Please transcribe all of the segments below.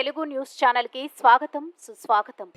Telugu news ఛానల్కి స్వాగతం సుస్వాగతం.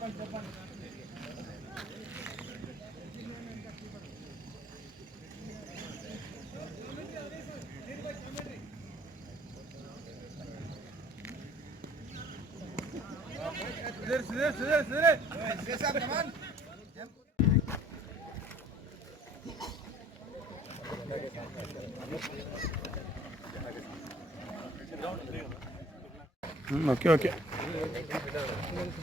Come Okay, okay.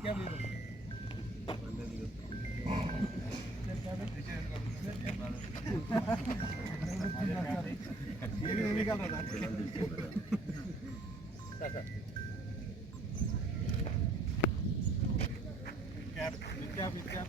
Cap, cap, cap.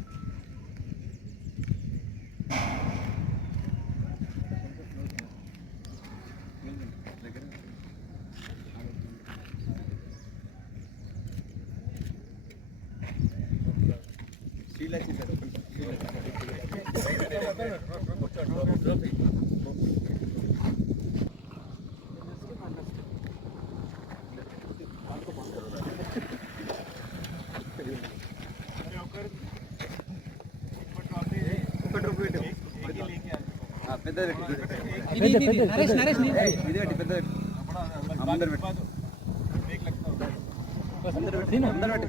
Naresh Naresh మనసుకొని అందరి మీద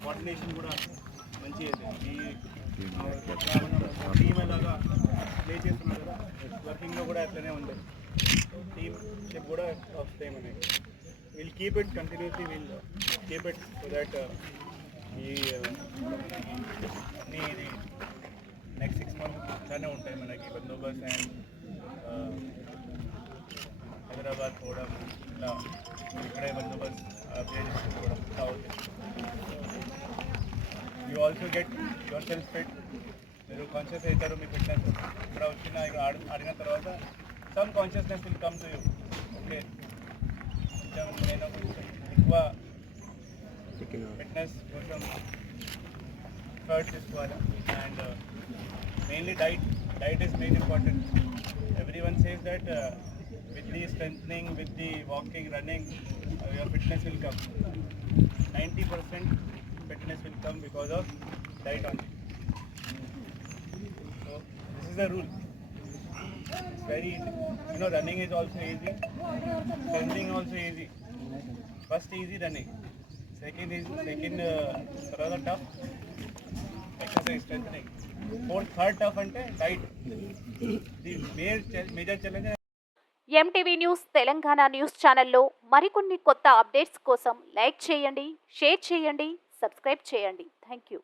కోఆర్డినేషన్ కూడా మంచి ఈ టీమ్ ఎలాగా ప్లే చేస్తున్నారు కదా వర్కింగ్లో కూడా అట్లనే ఉంది టీమ్ షిప్ కూడా సేమ్ అనేది will keep it continuously will keep it so that ఈ అన్ని ఇది నెక్స్ట్ సిక్స్ మంత్స్ ఇట్లానే ఉంటాయి మనకి బందోబస్త్ అండ్ హైదరాబాద్ పోవడం ఇట్లా ఇక్కడే బందోబస్త్ ప్లే చేసుకోవడం ఇట్లా అవుతుంది you also get yourself fit మీరు కాన్షియస్ అవుతారు మీ ఫిట్నెస్ ఇక్కడ వచ్చిన ఇక్కడ ఆడి ఆడిన తర్వాత some consciousness will come to you okay కొంచెం నేను కొంచెం ఎక్కువ ఫిట్నెస్ కోసం ఎఫర్ట్ తీసుకోవాలి and mainly diet diet is main important every one says that with the strengthening with the walking running your fitness will come ninety percent fitness will come because of diet only. So this is the rule. It's very easy. You know, running is also easy. Strengthening also easy. First easy running. Second is second తర్వాత tough exercise strength fourth third tough అంటే diet the major major challenge MTV news Telangana news ఛానల్లో మరికొన్ని కొత్త updates కోసం like చేయండి share చేయండి subscribe చేయండి. Thank you